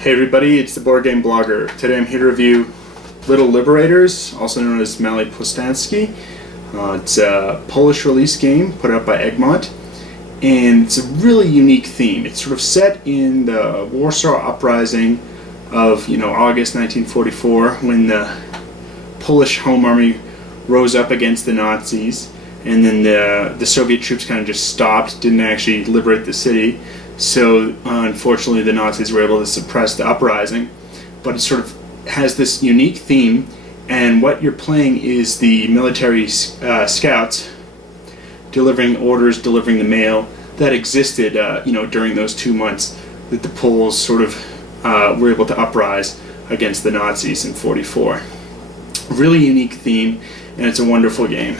Hey everybody, it's the Board Game Blogger. Today I'm here to review Little Liberators, also known as Powstańcy. It's a Polish release game put out by Egmont, and it's a really unique theme. It's sort of set in the Warsaw uprising of August 1944, when the Polish Home Army rose up against the Nazis, and then the Soviet troops kind of just stopped, didn't actually liberate the city. So unfortunately the Nazis were able to suppress the uprising, but it sort of has this unique theme, and what you're playing is the military scouts delivering orders, delivering the mail that existed during those 2 months that the Poles sort of were able to uprise against the Nazis in '44. Really unique theme, and it's a wonderful game.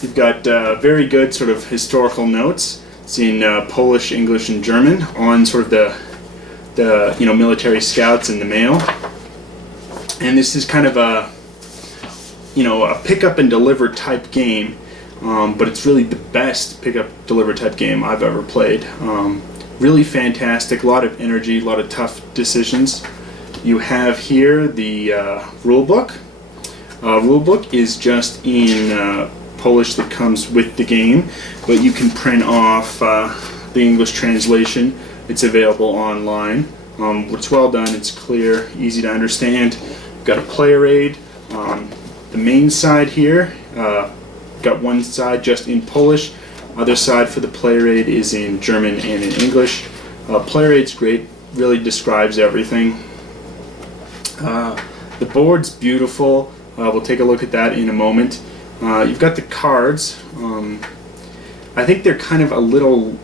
You've got very good sort of historical notes. It's in Polish, English, and German on sort of the military scouts and the mail. And this is kind of a pick up and deliver type game, but it's really the best pick up deliver type game I've ever played. Really fantastic, a lot of energy, a lot of tough decisions. You have here the rule book. Rule book is just in Polish that comes with the game, but you can print off the English translation. It's available online. It's well done, it's clear, easy to understand. You've got a player aid. The main side here, got one side just in Polish, other side for the player aid is in German and in English. Player aid's great, really describes everything. The board's beautiful. We'll take a look at that in a moment. You've got the cards. I think they're kind of a little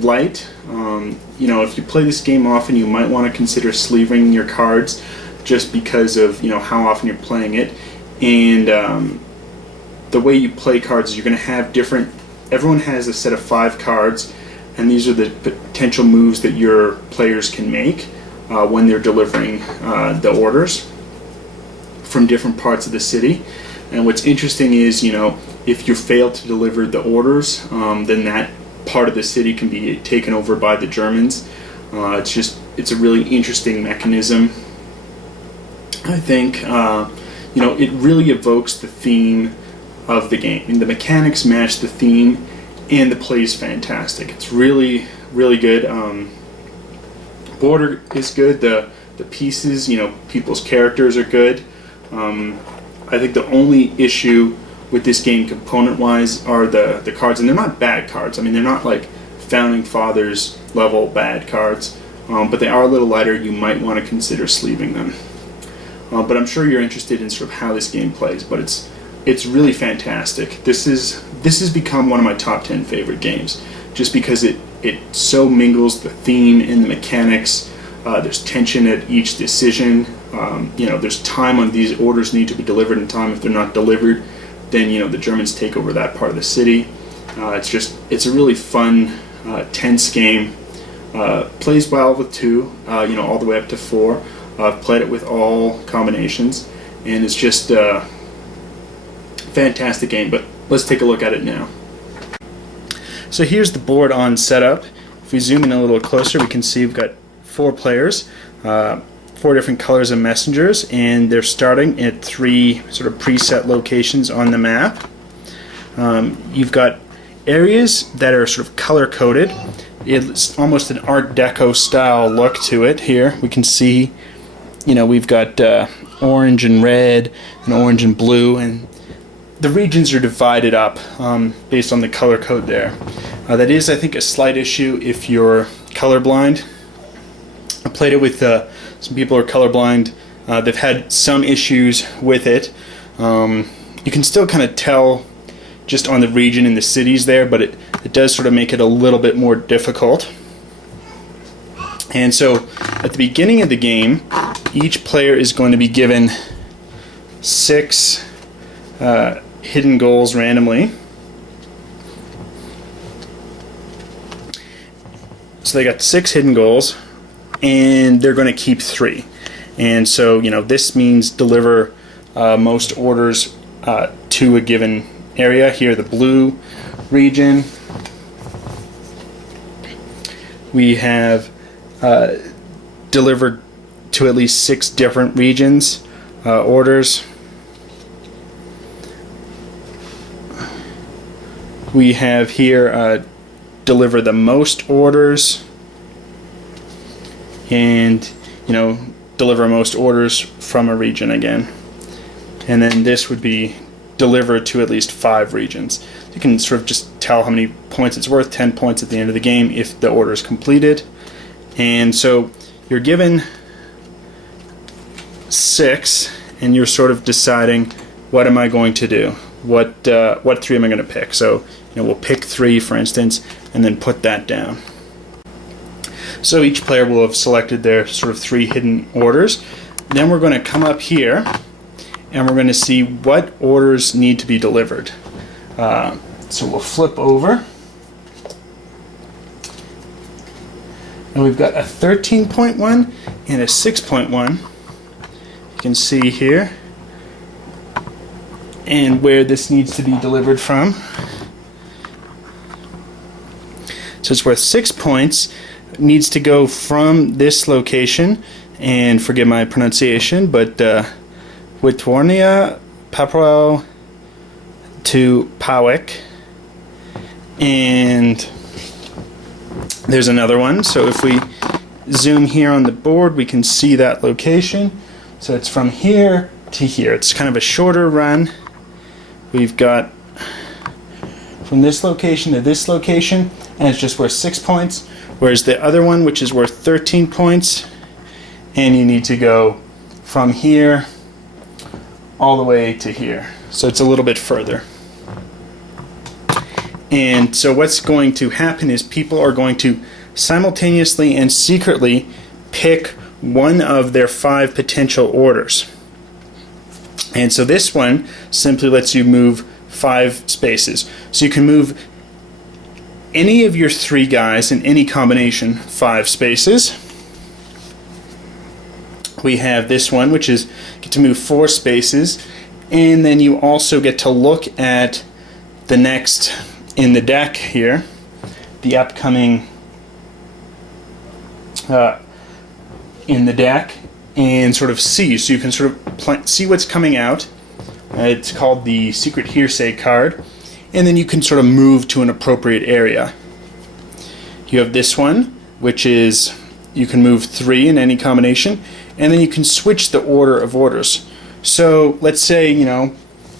light. If you play this game often, you might want to consider sleeving your cards, just because of how often you're playing it. And the way you play cards is you're going to have different. Everyone has a set of 5 cards, and these are the potential moves that your players can make when they're delivering the orders from different parts of the city. And what's interesting is, if you fail to deliver the orders, then that part of the city can be taken over by the Germans. It's a really interesting mechanism. I think, it really evokes the theme of the game. And the mechanics match the theme, and the play is fantastic. It's really, really good. Border is good. The pieces, people's characters are good. I think the only issue with this game component-wise are the cards, and they're not bad cards. I mean, they're not like Founding Fathers level bad cards, but they are a little lighter. You might want to consider sleeving them. But I'm sure you're interested in sort of how this game plays. But it's really fantastic. This has become one of my top 10 favorite games, just because it so mingles the theme and the mechanics. There's tension at each decision. There's time on these orders need to be delivered in time. If they're not delivered, then the Germans take over that part of the city. It's a really fun, tense game. Plays well with 2, all the way up to 4. I've played it with all combinations, and it's just a fantastic game. But let's take a look at it now. So here's the board on setup. If we zoom in a little closer, we can see we've got 4 players. 4 different colors of messengers, and they're starting at 3 sort of preset locations on the map. You've got areas that are sort of color coded. It's almost an Art Deco style look to it. Here we can see, we've got orange and red and orange and blue, and the regions are divided up based on the color code there. That is, I think, a slight issue if you're colorblind. I played it with some people who are colorblind. They've had some issues with it. You can still kind of tell just on the region and the cities there, but it does sort of make it a little bit more difficult. And so at the beginning of the game, each player is going to be given 6 hidden goals randomly. So they got 6 hidden goals, and they're going to keep 3. And so, this means deliver most orders to a given area. Here, the blue region. We have deliver to at least 6 different regions, orders. We have here deliver the most orders, and deliver most orders from a region again. And then this would be deliver to at least 5 regions. You can sort of just tell how many points it's worth, 10 points at the end of the game if the order is completed. And so you're given 6, and you're sort of deciding, what am I going to do? What 3 am I going to pick? So we'll pick 3, for instance, and then put that down. So each player will have selected their sort of 3 hidden orders. Then we're going to come up here, and we're going to see what orders need to be delivered. So we'll flip over, and we've got a 13.1 and a 6.1. You can see here, and where this needs to be delivered from. So it's worth 6 points. Needs to go from this location, and forgive my pronunciation, but Witwarnia, Papua to Powik, and there's another one. So if we zoom here on the board, we can see that location. So it's from here to here. It's kind of a shorter run. We've got from this location to this location, and it's just worth 6 points. Whereas the other one, which is worth 13 points, and you need to go from here all the way to here. So it's a little bit further. And so what's going to happen is people are going to simultaneously and secretly pick one of their 5 potential orders. And so this one simply lets you move 5 spaces. So you can move any of your 3 guys in any combination 5 spaces. We have this one, which is get to move 4 spaces, and then you also get to look at the next in the deck here, the upcoming in the deck, and sort of see. So you can sort of see what's coming out. It's called the Secret Hearsay card. And then you can sort of move to an appropriate area. You have this one, which is you can move 3 in any combination, and then you can switch the order of orders. So let's say,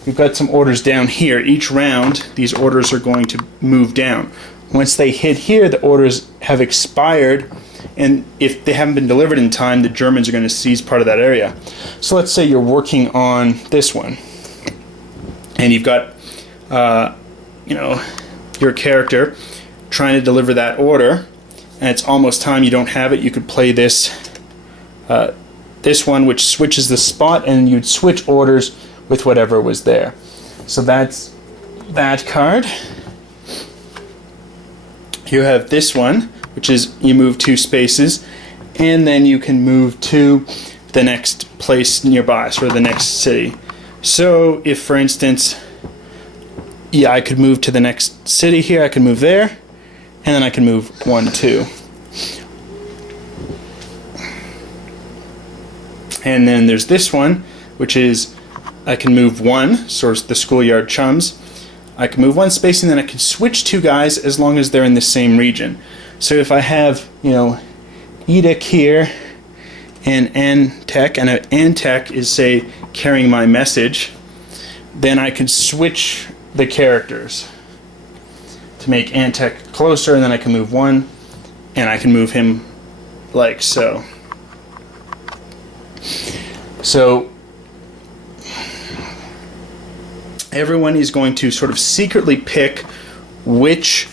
we've got some orders down here. Each round, these orders are going to move down. Once they hit here, the orders have expired, and if they haven't been delivered in time, the Germans are going to seize part of that area. So let's say you're working on this one, and you've got your character trying to deliver that order, and it's almost time, you don't have it. You could play this this one, which switches the spot, and you'd switch orders with whatever was there. So that's that card. You have this one, which is you move 2 spaces, and then you can move to the next place nearby, sort of the next city. So if, for instance, I could move to the next city here, I can move there, and then I can move 1, 2. And then there's this one, which is I can move 1, sort of the schoolyard chums. I can move 1 space, and then I can switch 2 guys as long as they're in the same region. So if I have, Edek here and Antek, and Antek is, say, carrying my message, then I can switch the characters to make Antek closer, and then I can move 1, and I can move him like so. So everyone is going to sort of secretly pick which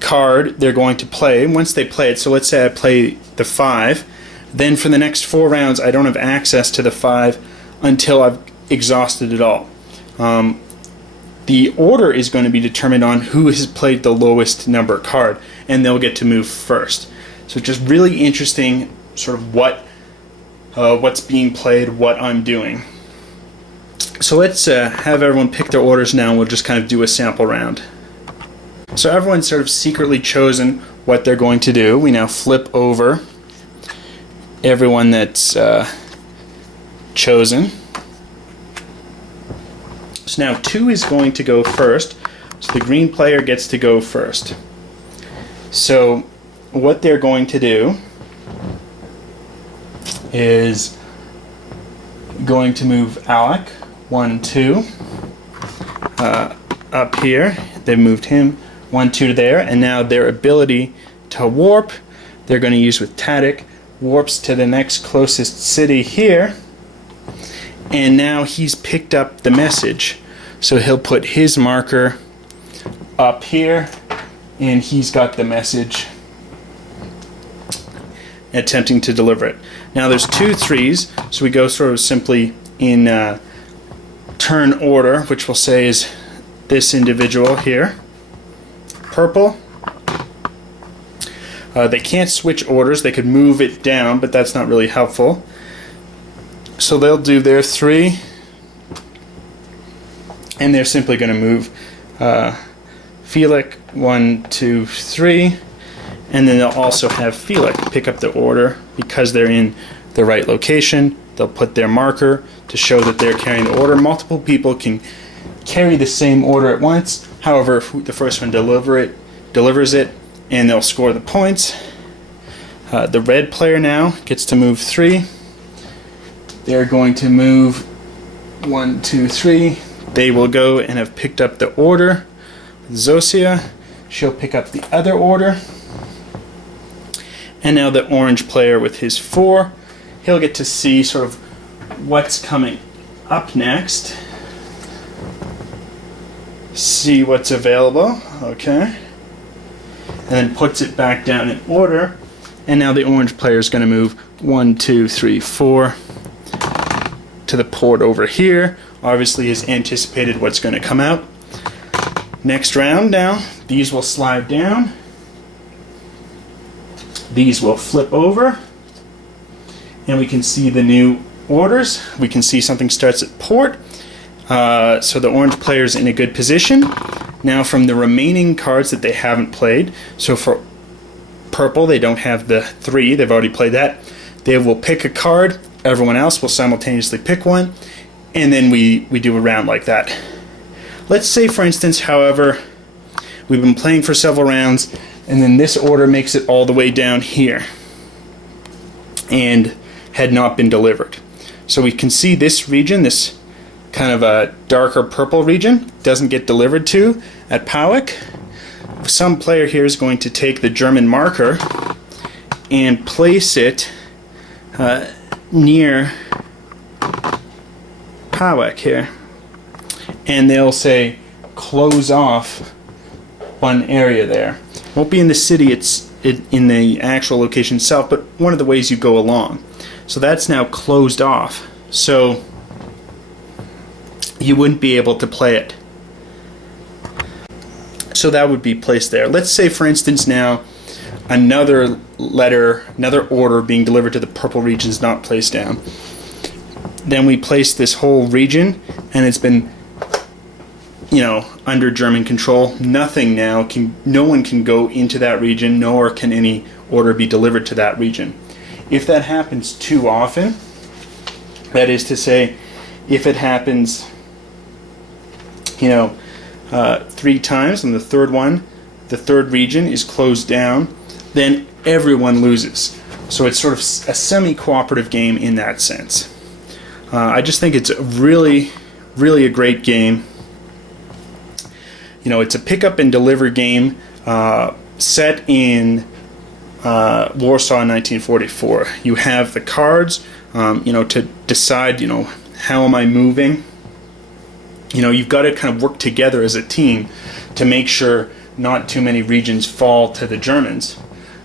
card they're going to play. Once they play it, so let's say I play the 5, then for the next 4 rounds I don't have access to the 5 until I've exhausted it all. The order is going to be determined on who has played the lowest number card, and they'll get to move first. So just really interesting sort of what's being played, what I'm doing. So let's have everyone pick their orders now, and we'll just kind of do a sample round. So everyone's sort of secretly chosen what they're going to do. We now flip over, everyone that's chosen. So now 2 is going to go first. So the green player gets to go first. So what they're going to do is going to move Alec 1, 2 up here. They've moved him 1, 2 to there, and now their ability to warp, they're going to use with Tadic, warps to the next closest city here, and now he's picked up the message. So he'll put his marker up here, and he's got the message attempting to deliver it. Now there's 2 3s, so we go sort of simply in turn order, which we'll say is this individual here. Purple. They can't switch orders. They could move it down, but that's not really helpful. So they'll do their 3, and they're simply going to move Felix 1, 2, 3, and then they'll also have Felix pick up the order because they're in the right location. They'll put their marker to show that they're carrying the order. Multiple people can carry the same order at once. However, if the first one delivers it, and they'll score the points. The red player now gets to move 3. They're going to move 1, 2, 3. They will go and have picked up the order. Zosia, she'll pick up the other order. And now the orange player with his 4, he'll get to see sort of what's coming up next. See what's available, okay. And then puts it back down in order. And now the orange player is going to move 1, 2, 3, 4 to the port over here. Obviously has anticipated what's going to come out. Next round now, these will slide down. These will flip over. And we can see the new orders. We can see something starts at port. So the orange player is in a good position. Now from the remaining cards that they haven't played, so for purple they don't have the 3, they've already played that. They will pick a card, everyone else will simultaneously pick one, and then we do a round like that. Let's say for instance, however, we've been playing for several rounds, and then this order makes it all the way down here, and had not been delivered. So we can see this region, this kind of a darker purple region, doesn't get delivered to at Powstańcy. Some player here is going to take the German marker and place it near Powstańcy here, and they'll say close off one area there. Won't be in the city, it's in the actual location itself, but one of the ways you go along. So that's now closed off. So you wouldn't be able to play it. So that would be placed there. Let's say, for instance, now another letter, another order being delivered to the purple region is not placed down. Then we place this whole region, and it's been, under German control. Nothing now no one can go into that region, nor can any order be delivered to that region. If that happens too often, that is to say, if it happens 3 times, and the third one, the third region is closed down, then everyone loses. So it's sort of a semi-cooperative game in that sense. I just think it's really, really a great game. It's a pick up and deliver game set in Warsaw in 1944. You have the cards, to decide, how am I moving? You've got to kind of work together as a team to make sure not too many regions fall to the Germans.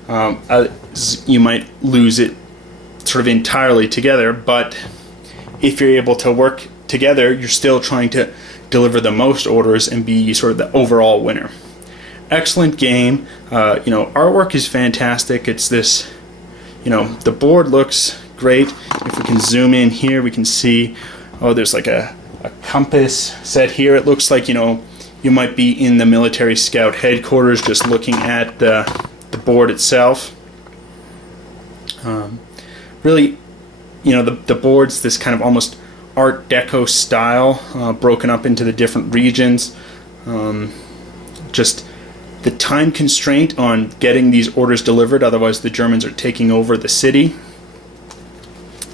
You might lose it sort of entirely together, but if you're able to work together, you're still trying to deliver the most orders and be sort of the overall winner. Excellent game. Artwork is fantastic. It's this, the board looks great. If we can zoom in here, we can see, there's like a compass set here. It looks like, you might be in the military scout headquarters just looking at the board itself. really, the boards, this kind of almost Art Deco style, broken up into the different regions. Just the time constraint on getting these orders delivered, otherwise the Germans are taking over the city.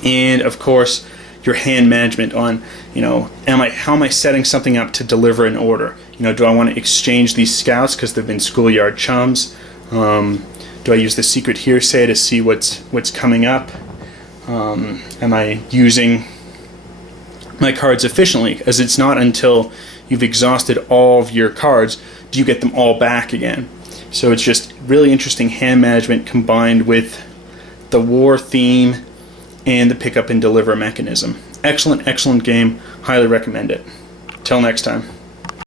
And of course, your hand management on, how am I setting something up to deliver an order? Do I want to exchange these scouts because they've been schoolyard chums? Do I use the secret hearsay to see what's coming up? Am I using my cards efficiently? As it's not until you've exhausted all of your cards do you get them all back again. So it's just really interesting hand management combined with the war theme and the pick up and deliver mechanism. Excellent, excellent game. Highly recommend it. Till next time.